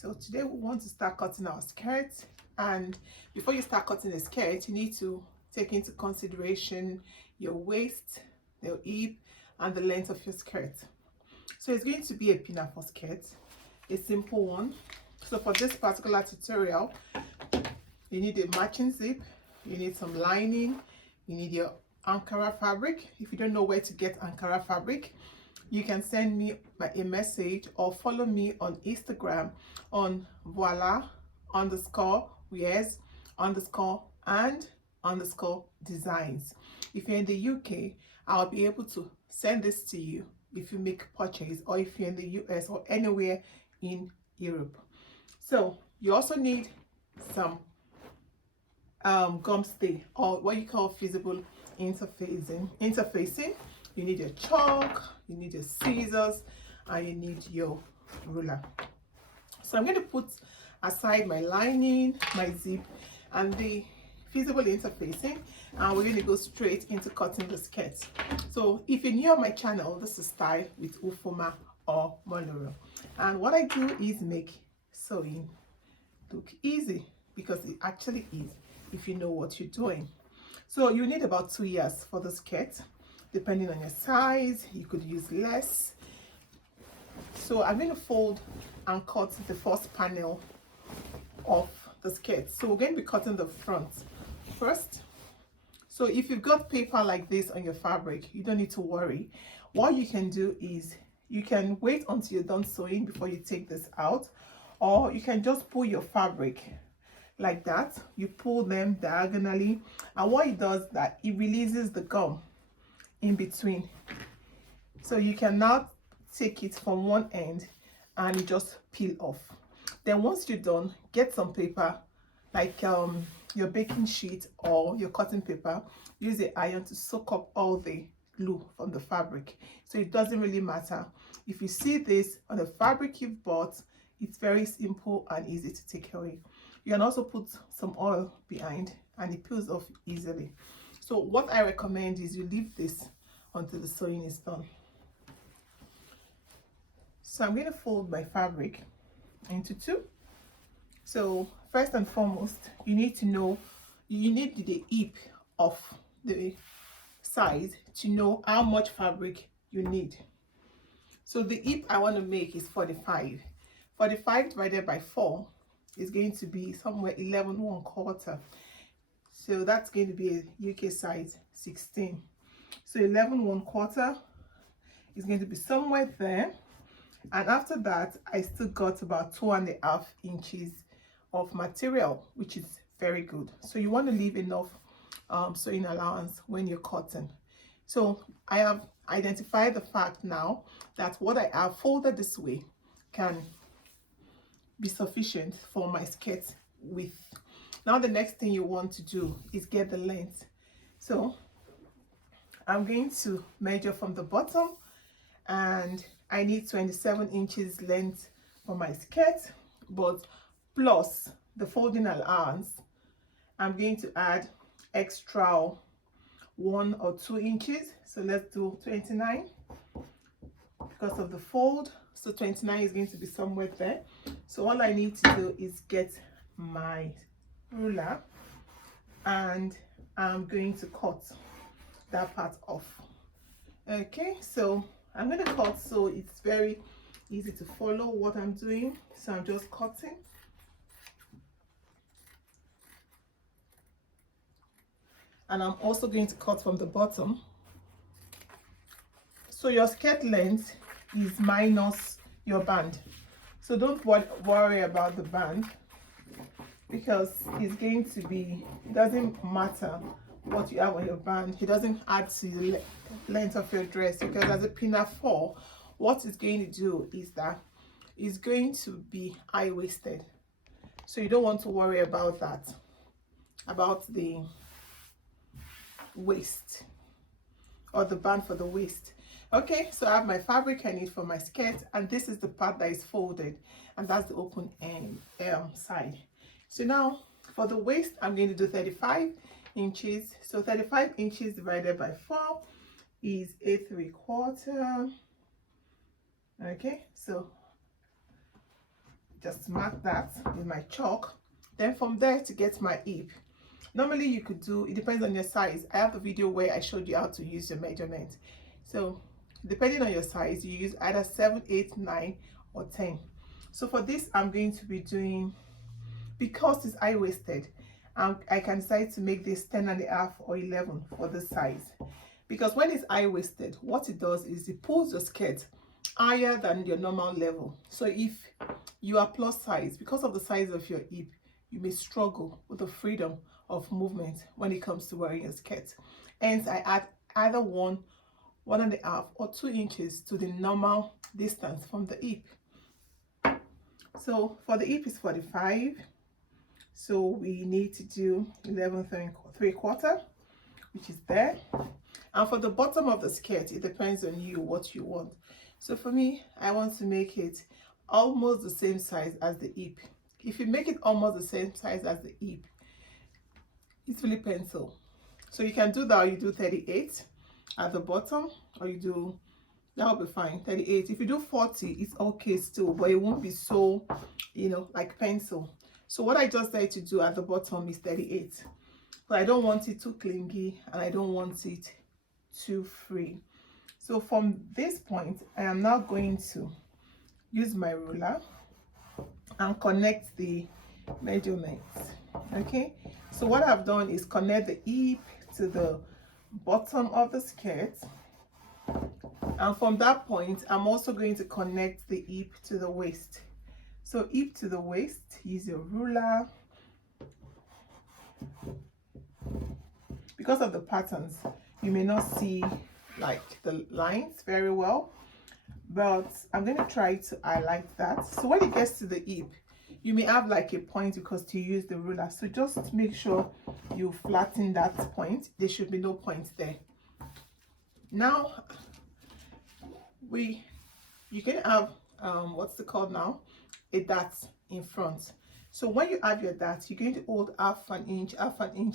So today we want to start cutting our skirt, and before you start cutting a skirt, you need to take into consideration your waist, your hip, and the length of your skirt. So it's going to be a pinafore skirt, a simple one. So for this particular tutorial, you need a matching zip, you need some lining, you need your Ankara fabric. If you don't know where to get Ankara fabric, you can send me a message or follow me on Instagram on voila_wears_and_designs. If you're in the UK, I'll be able to send this to you if you make purchase, or if you're in the US or anywhere in Europe. So you also need some gum stay, or what you call feasible interfacing. You need your chalk, you need your scissors, and you need your ruler. So I'm going to put aside my lining, my zip, and the feasible interfacing, and we're going to go straight into cutting the skirt. So if you're new on my channel, this is Style with Ufoma or Monoro, and what I do is make sewing look easy, because it actually is if you know what you're doing. So you need about 2 years for the skirt. Depending on your size, you could use less. So I'm going to fold and cut the first panel of the skirt. So we're going to be cutting the front first. So if you've got paper like this on your fabric, you don't need to worry. What you can do is you can wait until you're done sewing before you take this out, or you can just pull your fabric like that. You pull them diagonally, and what it does is that it releases the gum in between, so you can now take it from one end and you just peel off. Then once you're done, get some paper like your baking sheet or your cotton paper. Use the iron to soak up all the glue from the fabric, so it doesn't really matter. If you see this on the fabric you've bought, it's very simple and easy to take away. You can also put some oil behind and it peels off easily. So what I recommend is you leave this until the sewing is done. So I'm going to fold my fabric into two. So first and foremost, you need to know, you need the hip of the size to know how much fabric you need. So the hip I want to make is 45. 45 divided by 4 is going to be somewhere 11 1/4. So that's going to be a UK size 16. So 11 1/4 is going to be somewhere there. And after that, I still got about 2.5 inches of material, which is very good. So you want to leave enough sewing allowance when you're cutting. So I have identified the fact now that what I have folded this way can be sufficient for my skirt width. Now the next thing you want to do is get the length. So I'm going to measure from the bottom, and I need 27 inches length for my skirt, but plus the folding allowance, I'm going to add extra 1 or 2 inches. So let's do 29 because of the fold. So 29 is going to be somewhere there. So all I need to do is get my ruler, and I'm going to cut that part off. Okay, so I'm going to cut so it's very easy to follow what I'm doing. So I'm just cutting, and I'm also going to cut from the bottom. So your skirt length is minus your band, so don't worry about the band, because it's going to be, it doesn't matter what you have on your band, it doesn't add to the length of your dress, because as a pinafore, what it's going to do is that it's going to be high-waisted, so you don't want to worry about that, about the waist or the band for the waist. Okay, so I have my fabric I need for my skirt, and this is the part that is folded, and that's the open end side. So now for the waist, I'm going to do 35 inches. So 35 inches divided by 4 is 8 3/4. Okay, so just mark that with my chalk. Then from there, to get my hip, normally you could do, it depends on your size. I have a video where I showed you how to use your measurement. So depending on your size, you use either 7, 8, 9 or 10. So for this, I'm going to be doing, because it's high-waisted, I can decide to make this 10.5 or 11 for this size. Because when it's high-waisted, what it does is it pulls your skirt higher than your normal level. So if you are plus size, because of the size of your hip, you may struggle with the freedom of movement when it comes to wearing a skirt. Hence, I add either 1.5 or 2 inches to the normal distance from the hip. So for the hip is 45. So we need to do 11.75, which is there. And for the bottom of the skirt, it depends on you what you want. So for me, I want to make it almost the same size as the hip. If you make it almost the same size as the hip, it's really pencil. So you can do that, or you do 38 at the bottom, or you do, that'll be fine, 38. If you do 40, it's okay still, but it won't be so, like pencil. So what I just tried to do at the bottom is 38. But I don't want it too clingy, and I don't want it too free. So from this point, I am now going to use my ruler and connect the measurements. Okay, so what I've done is connect the hip to the bottom of the skirt, and from that point I'm also going to connect the hip to the waist. So hip to the waist, use your ruler. Because of the patterns, you may not see like the lines very well, but I'm going to try to highlight that. So when it gets to the hip, you may have like a point because to use the ruler. So just make sure you flatten that point. There should be no point there. Now you can have what's it called now, a dart in front. So when you have your dart, you're going to hold half an inch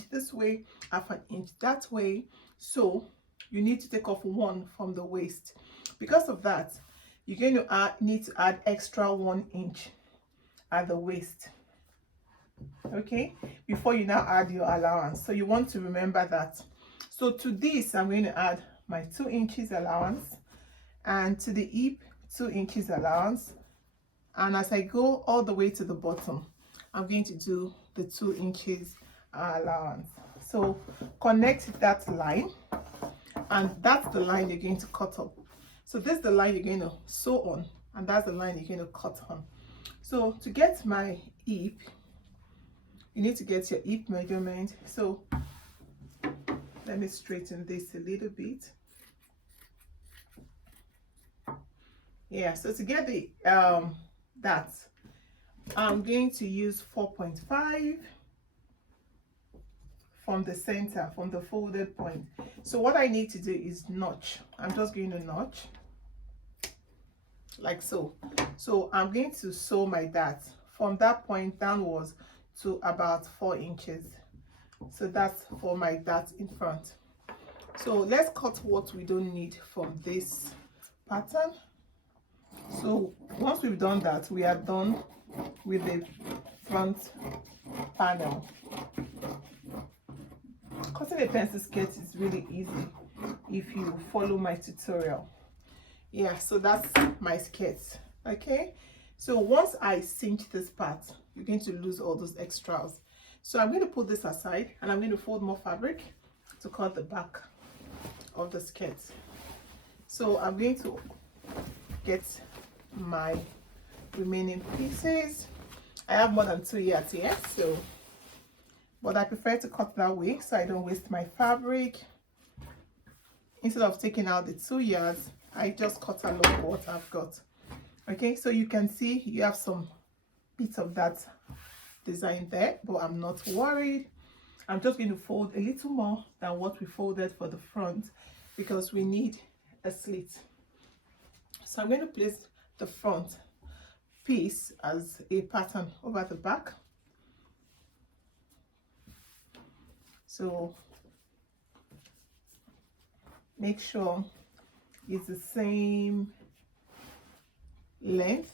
this way, half an inch that way. So you need to take off 1 from the waist. Because of that, you're going to need to add extra 1 inch at the waist, okay, before you now add your allowance. So you want to remember that. So to this, I'm going to add my 2 inches allowance, and to the hip 2 inches allowance, and as I go all the way to the bottom, I'm going to do the 2 inches allowance. So connect that line, and that's the line you're going to cut up. So this is the line you're going to sew on, and that's the line you're going to cut on. So to get my hip, you need to get your hip measurement. So let me straighten this a little bit. Yeah, so to get the that, I'm going to use 4.5 from the center, from the folded point. So what I need to do is notch. I'm just going to notch like so. So I'm going to sew my dart from that point downwards to about 4 inches. So that's for my dart in front. So let's cut what we don't need from this pattern. So once we've done that, we are done with the front panel. Cutting a pencil skirt is really easy if you follow my tutorial. Yeah, so that's my skirt. Okay, so once I cinch this part, you're going to lose all those extras. So I'm going to put this aside, and I'm going to fold more fabric to cut the back of the skirt. So I'm going to get my remaining pieces. I have more than 2 yards here, so but I prefer to cut that way so I don't waste my fabric. Instead of taking out the 2 yards, I just cut along what I've got. Okay, so you can see you have some bits of that design there, but I'm not worried. I'm just going to fold a little more than what we folded for the front because we need a slit. So I'm going to place the front piece as a pattern over the back. So make sure it's the same length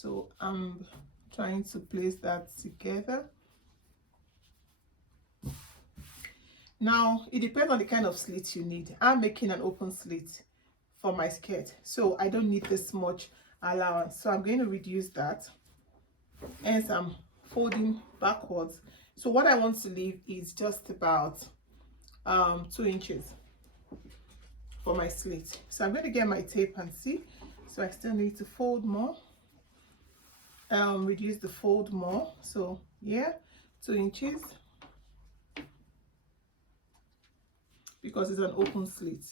So I'm trying to place that together. Now it depends on the kind of slit you need. I'm making an open slit for my skirt, so I don't need this much allowance, so I'm going to reduce that, hence I'm folding backwards. So what I want to leave is just about 2 inches for my slit. So I'm going to get my tape and see. So I still need to fold more, reduce the fold more. So yeah, 2 inches, because it's an open slit.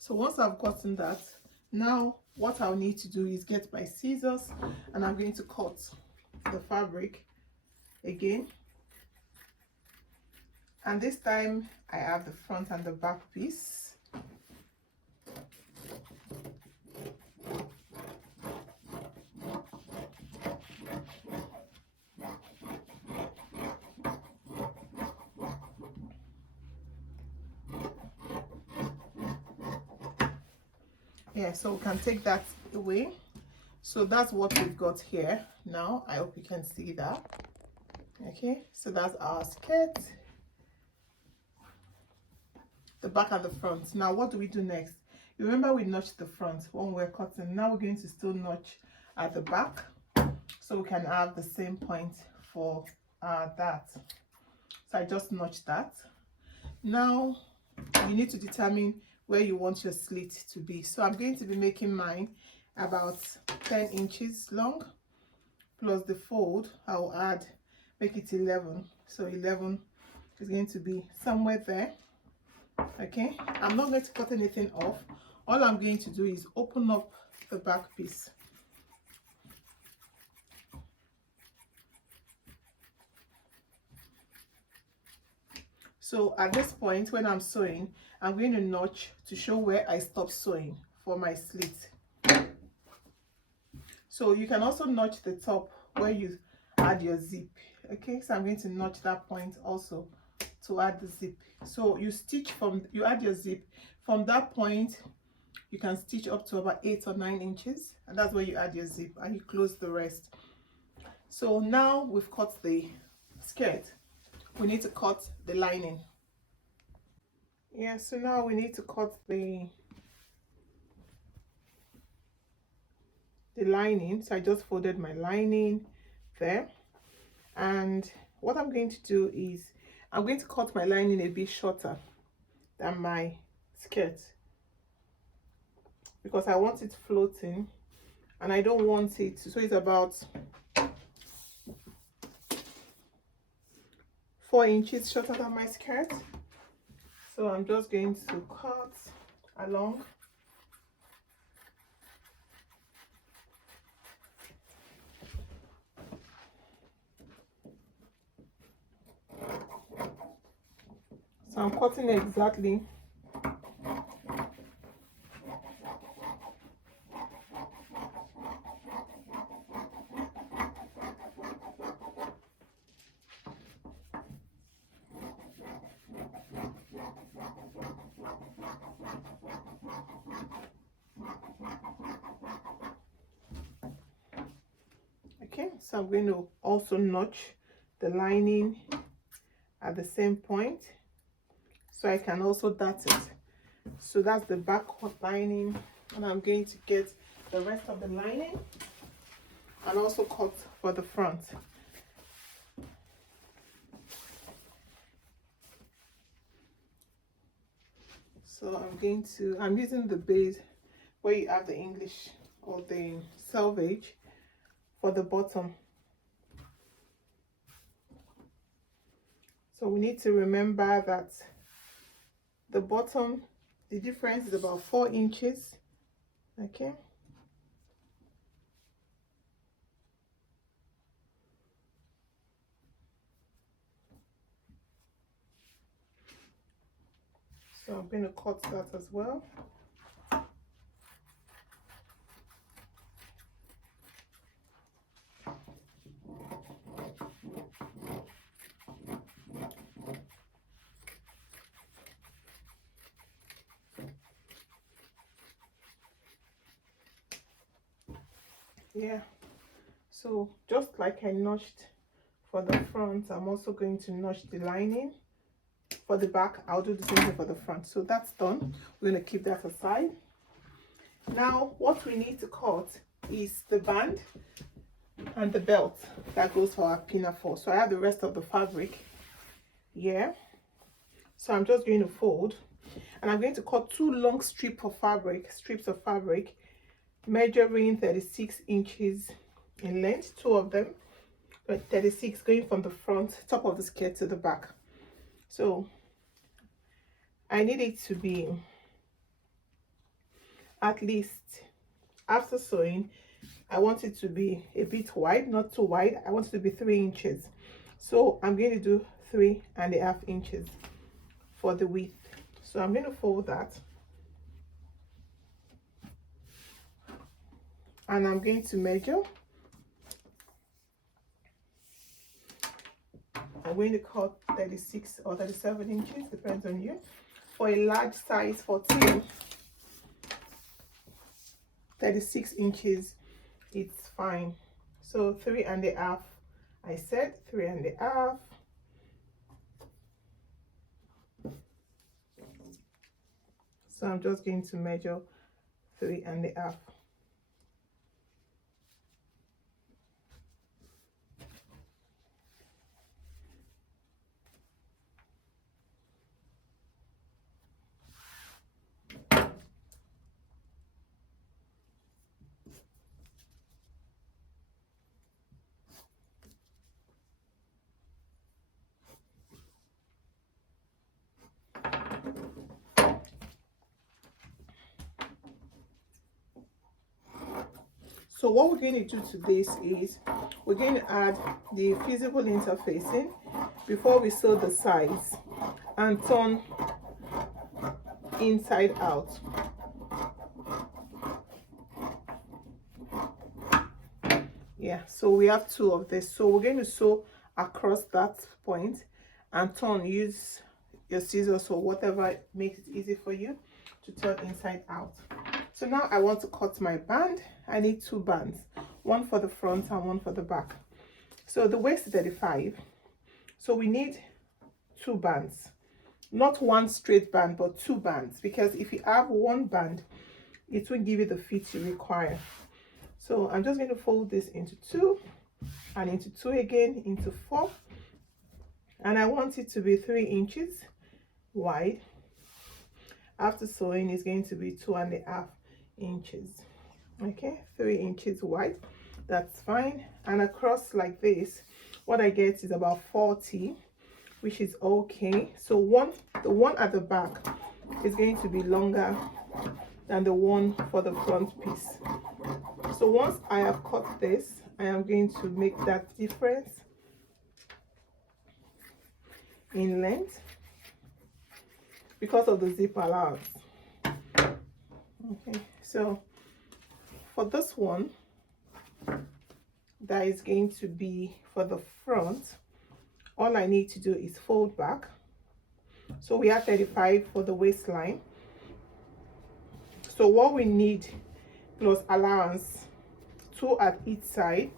So once I've gotten that, now what I'll need to do is get my scissors, and I'm going to cut the fabric again. And this time I have the front and the back piece. Yeah, so we can take that away. So that's what we've got here now. I hope you can see that. Okay, so that's our skirt, the back and the front. Now what do we do next? You remember we notched the front when we're cutting. Now we're going to still notch at the back, so we can have the same point for that. So I just notched that. Now you need to determine where you want your slit to be. So I'm going to be making mine about 10 inches long, plus the fold I'll add, make it 11. So 11 is going to be somewhere there. Okay, I'm not going to cut anything off. All I'm going to do is open up the back piece. So at this point, when I'm sewing, I'm going to notch to show where I stop sewing for my slit. So you can also notch the top where you add your zip. Okay, so I'm going to notch that point also to add the zip. So you stitch from, you add your zip from that point. You can stitch up to about 8 or 9 inches, and that's where you add your zip, and you close the rest. So now we've cut the skirt, we need to cut the lining. Yeah, so now we need to cut the lining. So I just folded my lining there, and what I'm going to do is I'm going to cut my lining a bit shorter than my skirt, because I want it floating and I don't want it to, so it's about 4 inches shorter than my skirt. So I'm just going to cut along. So I'm cutting exactly okay. So I'm going to also notch the lining at the same point, so I can also dart it. So that's the back lining, and I'm going to get the rest of the lining and also cut for the front. So I'm using the base where you have the English or the selvage for the bottom. So we need to remember that the bottom, the difference is about 4 inches. Okay. So I'm going to cut that as well. Yeah, so just like I notched for the front, I'm also going to notch the lining for the back. I'll do the same thing for the front. So that's done. We're going to keep that aside. Now what we need to cut is the band and the belt that goes for our pinafore. So I have the rest of the fabric here. So I'm just going to fold, and I'm going to cut two long strips of fabric measuring 36 inches in length, two of them, but 36 going from the front top of the skirt to the back. So I need it to be at least, after sewing, I want it to be a bit wide, not too wide. I want it to be 3 inches. So I'm going to do 3.5 inches for the width. So I'm going to fold that, and I'm going to measure. I'm going to cut 36 or 37 inches, depends on you. For a large size 14, 36 inches, it's fine. So 3.5, I said 3.5. So I'm just going to measure 3.5. So what we're going to do to this is we're going to add the feasible interfacing before we sew the sides and turn inside out. Yeah, so we have two of this. So we're going to sew across that point and turn. Use your scissors or whatever makes it easy for you to turn inside out. So now I want to cut my band. I need two bands, one for the front and one for the back. So the waist is 35, so we need two bands, not one straight band but two bands, because if you have one band it will give you the fit you require. So I'm just going to fold this into two and into two again, into four, and I want it to be 3 inches wide. After sewing, it's going to be 2.5 inches. Okay, 3 inches wide, that's fine. And across like this, what I get is about 40, which is okay. So the one at the back is going to be longer than the one for the front piece. So once I have cut this, I am going to make that difference in length because of the zip allowance. Okay, so for this one, that is going to be for the front, all I need to do is fold back. So we have 35 for the waistline. So what we need plus allowance, 2 at each side.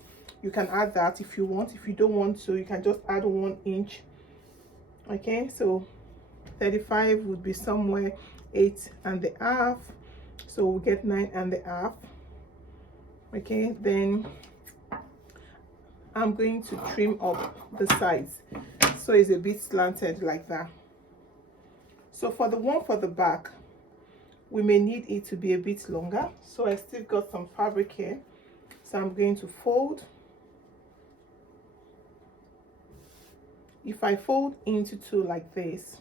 You can add that if you want. If you don't want to, you can just add 1 inch. Okay, so 35 would be somewhere 8.5, so we'll get 9.5. Okay, then I'm going to trim up the sides so it's a bit slanted like that. So for the one for the back, we may need it to be a bit longer, so I still got some fabric here, so I'm going to fold. If I fold into two like this,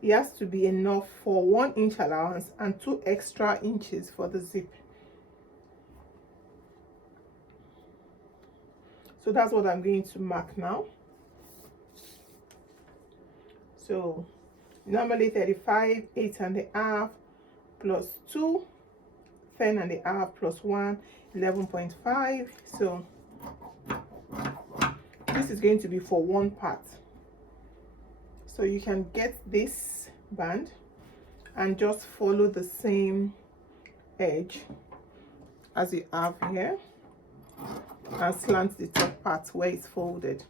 it has to be enough for 1 inch allowance and 2 extra inches for the zip. So that's what I'm going to mark now. So normally 35, 8.5 plus 2, 10.5 plus 1, 11.5. So this is going to be for one part. So you can get this band and just follow the same edge as you have here and slant the top part where it's folded.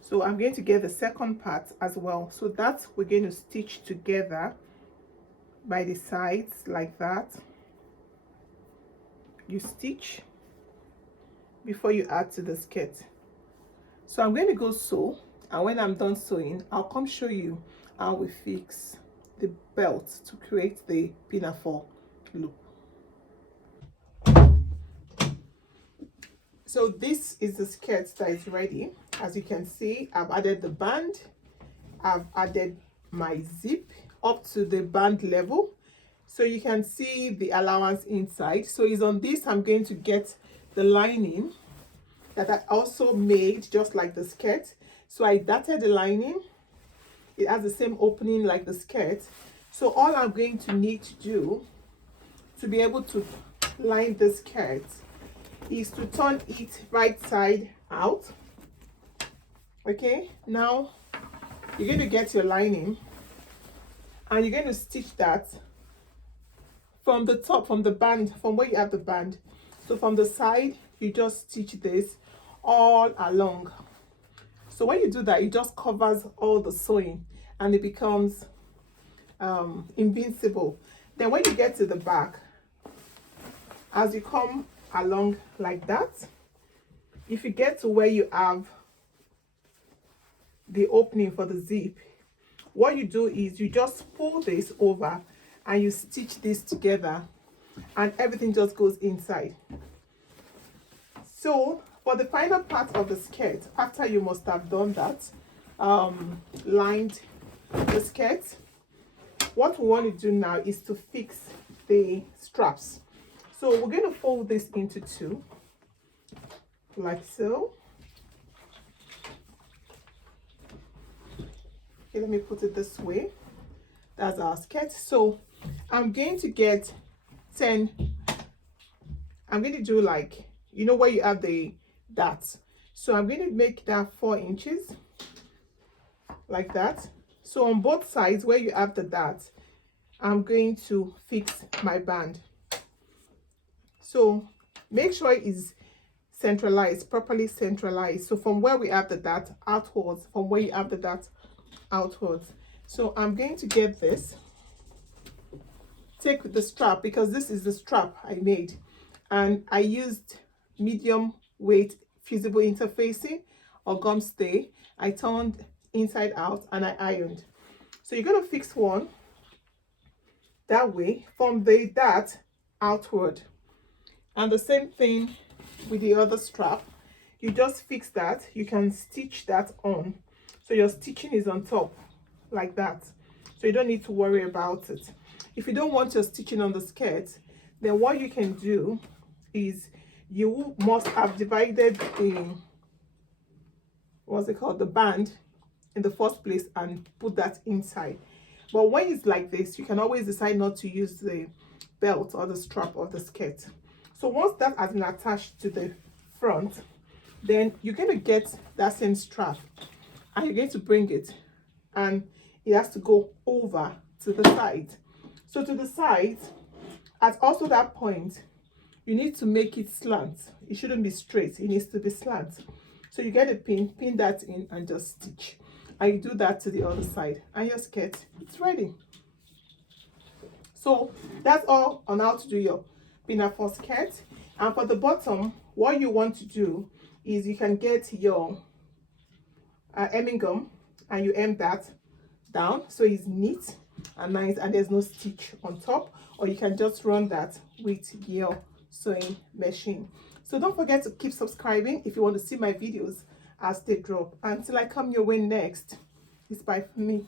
So I'm going to get the second part as well, so that we're going to stitch together by the sides like that. You stitch before you add to the skirt. So I'm going to go sew, and when I'm done sewing, I'll come show you how we fix the belt to create the pinafore look. So this is the skirt that is ready. As you can see, I've added the band, I've added my zip up to the band level, so you can see the allowance inside. So it's on this I'm going to get the lining that I also made just like the skirt. So I darted the lining. It has the same opening like the skirt. So all I'm going to need to do to be able to line the skirt is to turn it right side out. Okay, now you're going to get your lining and you're going to stitch that from the top, from the band, from where you have the band. So from the side, you just stitch this all along. So when you do that, it just covers all the sewing and it becomes invincible. Then when you get to the back, as you come along like that, if you get to where you have the opening for the zip, what you do is you just pull this over and you stitch this together and everything just goes inside. So for the final part of the skirt, after you must have done that, lined the skirt, what we want to do now is to fix the straps. So we're going to fold this into two like so. Okay, let me put it this way. That's our skirt. So I'm going to get 10. I'm going to do like, you know where you have the darts. So I'm going to make that 4 inches like that. So on both sides where you have the darts, I'm going to fix my band. So make sure it is centralized, properly centralized. So from where we have the dart outwards, from where you have the dart outwards. So I'm going to get this, take the strap, because this is the strap I made, and I used medium weight fusible interfacing or gum stay. I turned inside out and I ironed. So you're going to fix one that way from the dart outward, and the same thing with the other strap. You just fix that. You can stitch that on, so your stitching is on top like that, so you don't need to worry about it. If you don't want your stitching on the skirt, then what you can do is you must have divided the, what's it called, the band in the first place and put that inside. But when it's like this, you can always decide not to use the belt or the strap of the skirt. So once that has been attached to the front, then you're going to get that same strap and you're going to bring it, and it has to go over to the side. So to the side, at also that point, you need to make it slant. It shouldn't be straight, it needs to be slant. So you get a pin that in and just stitch, and you do that to the other side, and your skirt is ready. So that's all on how to do your pinafore skirt. And for the bottom, what you want to do is you can get your hemming gum and you hem that down so it's neat and nice and there's no stitch on top, or you can just run that with your sewing machine. So don't forget to keep subscribing if you want to see my videos as they drop. Until I come your way next, it's bye for me.